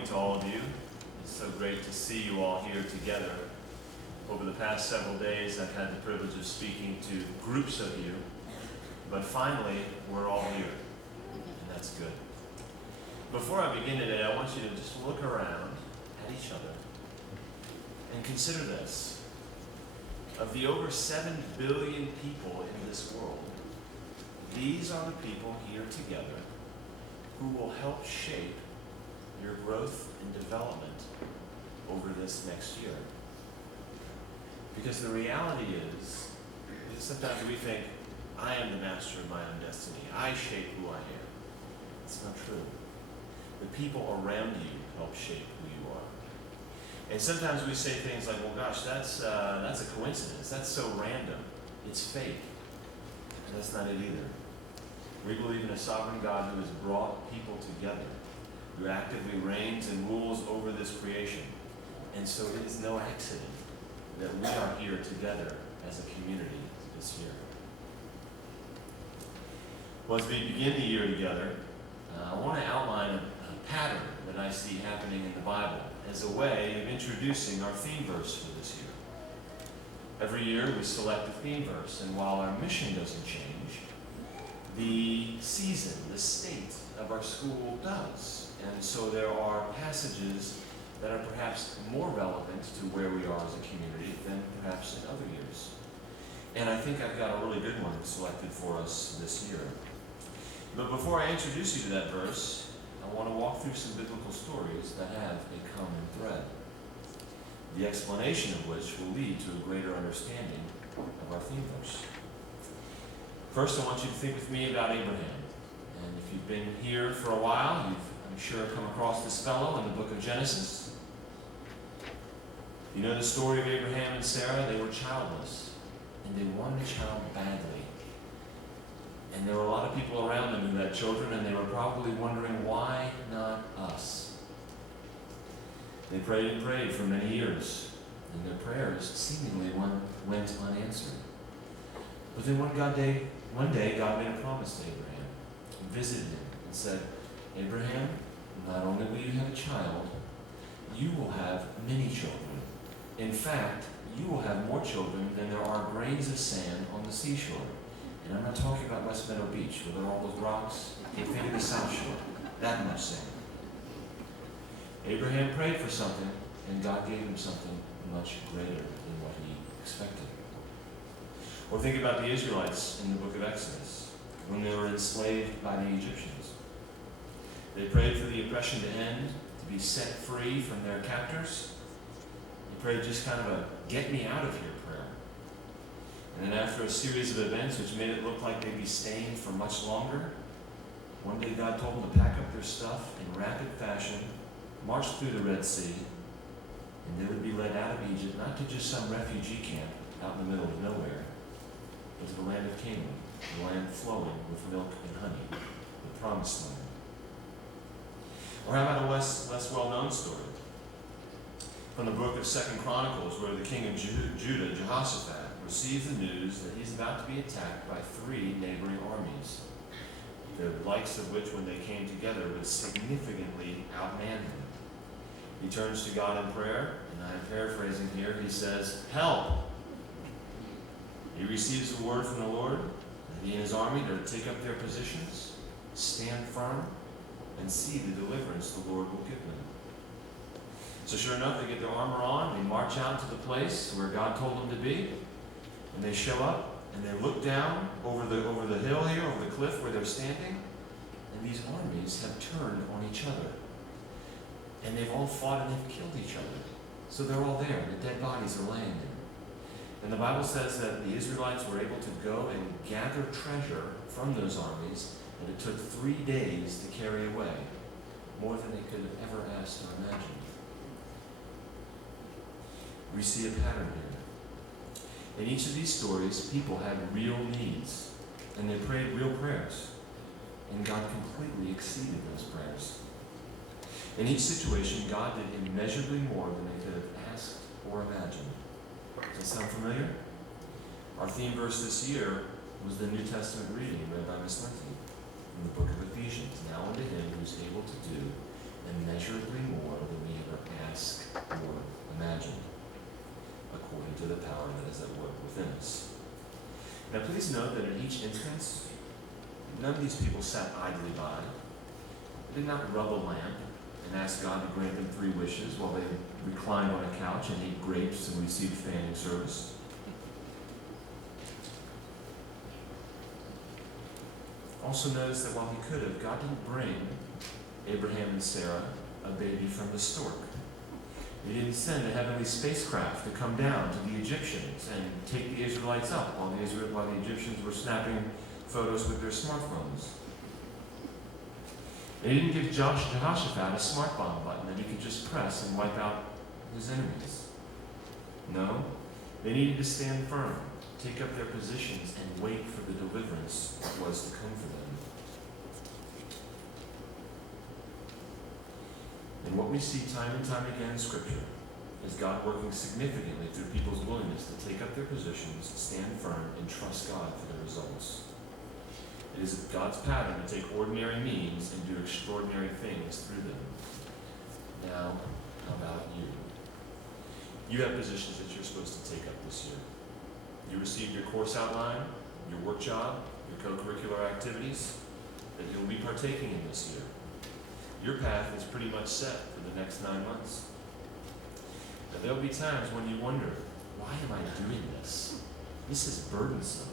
morning to all of you. It's so great to see you all here together. Over the past several days, I've had the privilege of speaking to groups of you, but finally, we're all here, and that's good. Before I begin today, I want you to just look around at each other and consider this. Of the over 7 billion people in this world, these are the people here together who will help shape your growth and development over this next year. Because the reality is sometimes we think, I am the master of my own destiny. I shape who I am. It's not true. The people around you help shape who you are. And sometimes we say things like, well, gosh, that's a coincidence. That's so random. It's fate. And that's not it either. We believe in a sovereign God who has brought people together, who actively reigns and rules over this creation. And so it is no accident that we are here together as a community this year. Well, as we begin the year together, I want to outline a pattern that I see happening in the Bible as a way of introducing our theme verse for this year. Every year we select a theme verse, and while our mission doesn't change, the season, the state of our school does. And so there are passages that are perhaps more relevant to where we are as a community than perhaps in other years. And I think I've got a really good one selected for us this year. But before I introduce you to that verse, I want to walk through some biblical stories that have a common thread, the explanation of which will lead to a greater understanding of our theme verse. First, I want you to think with me about Abraham. And if you've been here for a while, you've, I'm sure, come across this fellow in the book of Genesis. You know the story of Abraham and Sarah. They were childless, and they wanted a child badly. And there were a lot of people around them who had children, and they were probably wondering, why not us? They prayed and prayed for many years, and their prayers seemingly went unanswered. But then one day, God made a promise to Abraham, visited him, and said, Abraham, not only will you have a child, you will have many children. In fact, you will have more children than there are grains of sand on the seashore. And I'm not talking about West Meadow Beach, where there are all those rocks. Think of the South Shore. That much sand. Abraham prayed for something, and God gave him something much greater than what he expected. Or think about the Israelites in the book of Exodus, when they were enslaved by the Egyptians. They prayed for the oppression to end, to be set free from their captors. They prayed just kind of a get me out of here prayer. And then after a series of events which made it look like they'd be staying for much longer, one day God told them to pack up their stuff in rapid fashion, march through the Red Sea, and they would be led out of Egypt, not to just some refugee camp out in the middle of nowhere, but to the land of Canaan, the land flowing with milk and honey, the promised land. Or how about a less well-known story from the book of 2 Chronicles, where the king of Judah, Jehoshaphat, receives the news that he's about to be attacked by 3 neighboring armies, the likes of which, when they came together, would significantly outman him. He turns to God in prayer, and I'm paraphrasing here, he says, help! He receives a word from the Lord that he and his army are to take up their positions, stand firm, and see the deliverance the Lord will give them. So sure enough, they get their armor on, they march out to the place where God told them to be, and they show up, and they look down over the hill here, over the cliff where they're standing, and these armies have turned on each other. And they've all fought and they've killed each other. So they're all there. The dead bodies are laying there. And the Bible says that the Israelites were able to go and gather treasure from those armies, and it took 3 days to carry away, more than they could have ever asked or imagined. We see a pattern here. In each of these stories, people had real needs, and they prayed real prayers, and God completely exceeded those prayers. In each situation, God did immeasurably more than they could have asked or imagined. Does that sound familiar? Our theme verse this year was the New Testament reading read by Miss Lindsay from the book of Ephesians. Now unto him who is able to do immeasurably more than we ever ask or imagine, according to the power that is at work within us. Now please note that in each instance, none of these people sat idly by. They did not rub a lamp and ask God to grant them 3 wishes while they reclined on a couch and ate grapes and received fanning service. Also notice that while he could have, God didn't bring Abraham and Sarah a baby from the stork. He didn't send a heavenly spacecraft to come down to the Egyptians and take the Israelites up while the Egyptians were snapping photos with their smartphones. They didn't give Jehoshaphat a smart bomb button that he could just press and wipe out his enemies. No, they needed to stand firm, take up their positions, and wait for the deliverance that was to come for them. And what we see time and time again in Scripture is God working significantly through people's willingness to take up their positions, stand firm, and trust God for the results. It is God's pattern to take ordinary means and do extraordinary things through them. Now, how about you? You have positions that you're supposed to take up this year. You received your course outline, your work job, your co-curricular activities that you'll be partaking in this year. Your path is pretty much set for the next 9 months. Now, there'll be times when you wonder, why am I doing this? This is burdensome.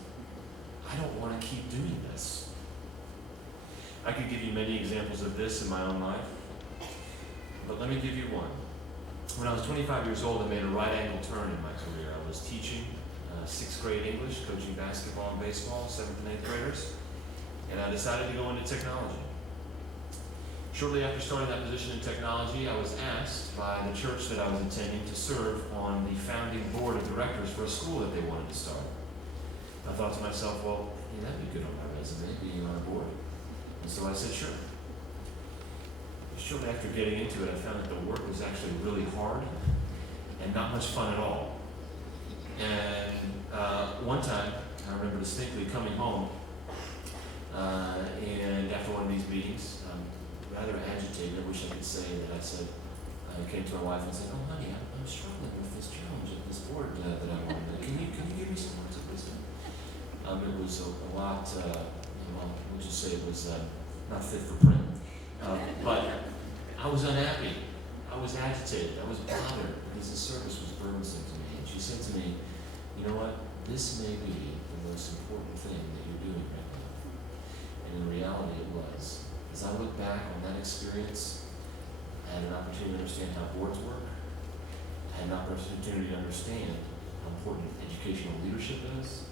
I don't want to keep doing this. I could give you many examples of this in my own life, but let me give you one. When I was 25 years old, I made a right angle turn in my career. I was teaching 6th grade English, coaching basketball and baseball, 7th and 8th graders, and I decided to go into technology. Shortly after starting that position in technology, I was asked by the church that I was attending to serve on the founding board of directors for a school that they wanted to start. I thought to myself, well, that'd be good on my resume, being on a board. And so I said, sure. Shortly after getting into it, I found that the work was actually really hard and not much fun at all. And one time, I remember distinctly coming home, and after one of these meetings, rather agitated, I wish I could say that I came to my wife and said, oh honey, I'm struggling with this challenge at this board that I'm on. Can you give me some words of wisdom? It was a lot, we'll just say it was not fit for print. But I was unhappy. I was agitated. I was bothered because the service was burdensome to me. And she said to me, you know what? This may be the most important thing that you're doing right now. And in reality it was. As I look back on that experience, I had an opportunity to understand how boards work. I had an opportunity to understand how important educational leadership is,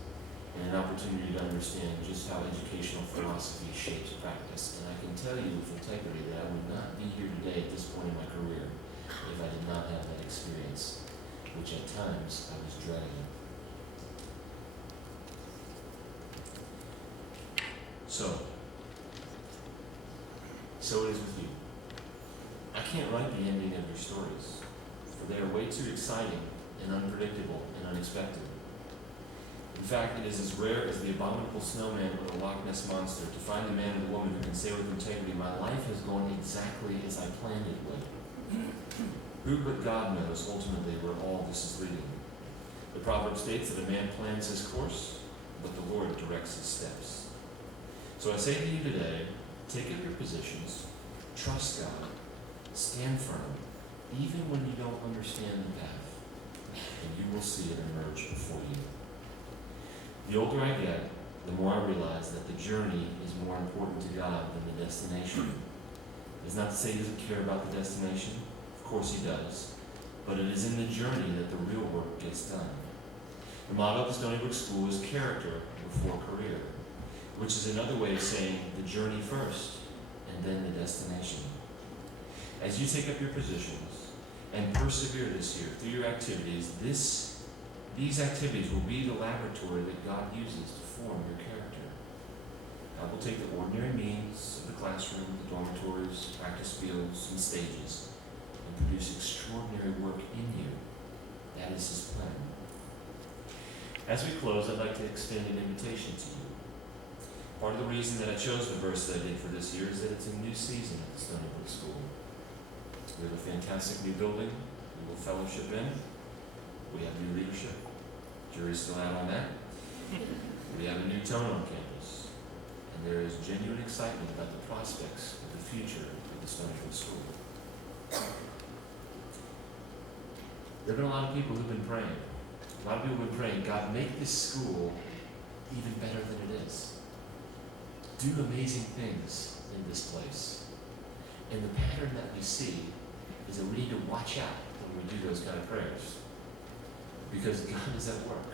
and an opportunity to understand just how educational philosophy shapes practice. And I can tell you with integrity that I would not be here today at this point in my career if I did not have that experience, which at times I was dreading. So it is with you. I can't write the ending of your stories, for they are way too exciting and unpredictable and unexpected. In fact, it is as rare as the abominable snowman or the Loch Ness monster to find a man and a woman who can say with integrity, my life has gone exactly as I planned it would. Who but God knows ultimately where all this is leading. The proverb states that a man plans his course, but the Lord directs his steps. So I say to you today, take up your positions, trust God, stand firm, even when you don't understand the path, and you will see it emerge before you. The older I get, the more I realize that the journey is more important to God than the destination. It's not to say he doesn't care about the destination. Of course he does. But it is in the journey that the real work gets done. The motto of the Stony Brook School is character before career, which is another way of saying the journey first and then the destination. As you take up your positions and persevere this year through your activities, these activities will be the laboratory that God uses to form your character. God will take the ordinary means of the classroom, the dormitories, practice fields, and stages, and produce extraordinary work in you. That is his plan. As we close, I'd like to extend an invitation to you. Part of the reason that I chose the verse that I did for this year is that it's a new season at the Stony Brook School. We have a fantastic new building we will fellowship in. We have new leadership. Jury's still out on that. We have a new tone on campus. And there is genuine excitement about the prospects of the future of the Stony Brook School. There have been a lot of people who've been praying. A lot of people have been praying, God, make this school even better than it is. Do amazing things in this place. And the pattern that we see is that we need to watch out when we do those kind of prayers. Because God is at work.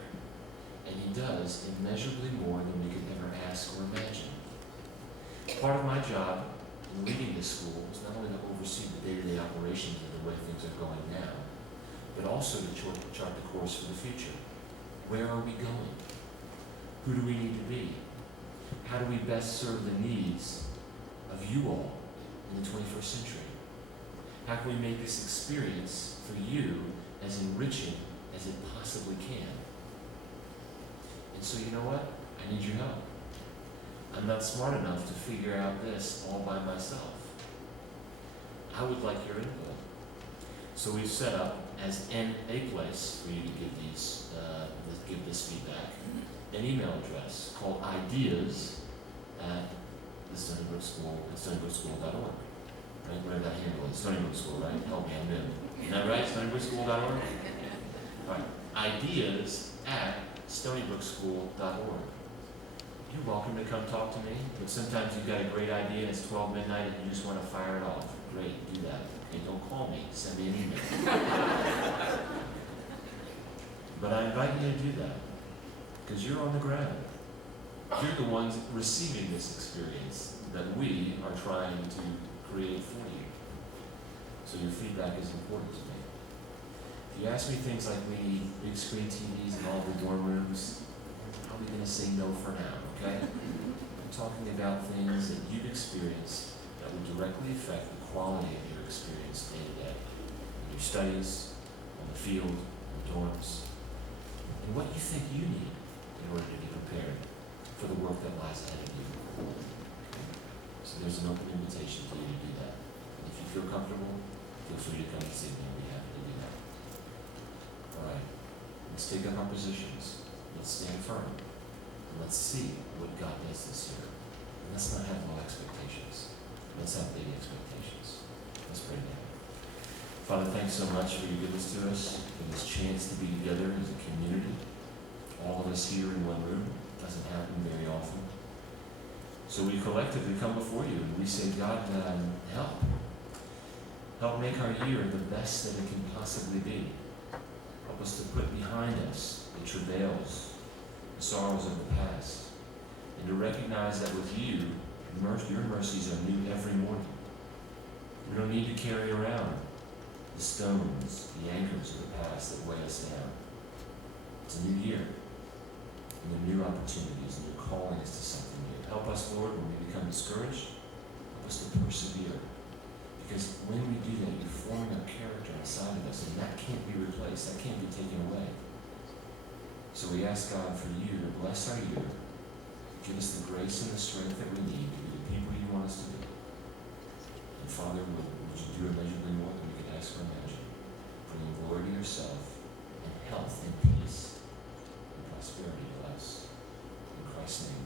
And He does immeasurably more than we could ever ask or imagine. Part of my job in leading this school is not only to oversee the day-to-day operations and the way things are going now, but also to chart the course for the future. Where are we going? Who do we need to be? How do we best serve the needs of you all in the 21st century? How can we make this experience for you as enriching as it possibly can? And so you know what? I need your help. I'm not smart enough to figure out this all by myself. I would like your input. So we've set up as a place for you to give this feedback, an email address called ideas at the Stony Brook School, at stonybrookSchool.org. Right? Whatever that handle is, Stony Brook School, right? Help me, I'm new. Isn't that right? stonybrookSchool.org? All right. Ideas at stonybrookSchool.org. You're welcome to come talk to me, but sometimes you've got a great idea and it's 12 midnight and you just want to fire it off. Great, do that. Okay, don't call me, send me an email. But I invite you to do that, because you're on the ground. You're the ones receiving this experience that we are trying to create for you. So your feedback is important to me. If you ask me things like we need big screen TVs in all the dorm rooms, I'm probably going to say no for now, okay? I'm talking about things that you've experienced that will directly affect the quality of your experience day to day, in your studies, on the field, in the dorms, and what you think you need in order to be prepared for the work that lies ahead of you. So there's an open invitation for you to do that. And if you feel comfortable, feel free to come and see me. I'll be happy to do that. All right, let's take up our positions. Let's stand firm. And let's see what God does this year. And let's not have low expectations. Let's have big expectations. Let's pray together. Father, thanks so much for your goodness to us, for this chance to be together as a community. All of us here in one room. Doesn't happen very often. So we collectively come before you and we say, God, help. Help make our year the best that it can possibly be. Help us to put behind us the travails, the sorrows of the past, and to recognize that with you, your mercies are new every morning. We don't need to carry around the stones, the anchors of the past that weigh us down. It's a new year, and there are new opportunities, and you're calling us to something new. Help us, Lord, when we become discouraged. Help us to persevere. Because when we do that, you're forming a character inside of us, and that can't be replaced. That can't be taken away. So we ask God for you to bless our year. Give us the grace and the strength that we need to be the people you want us to be. And Father, would you do immeasurably more than we could ask or imagine, bringing glory to yourself and health and peace and prosperity to us. In Christ's name.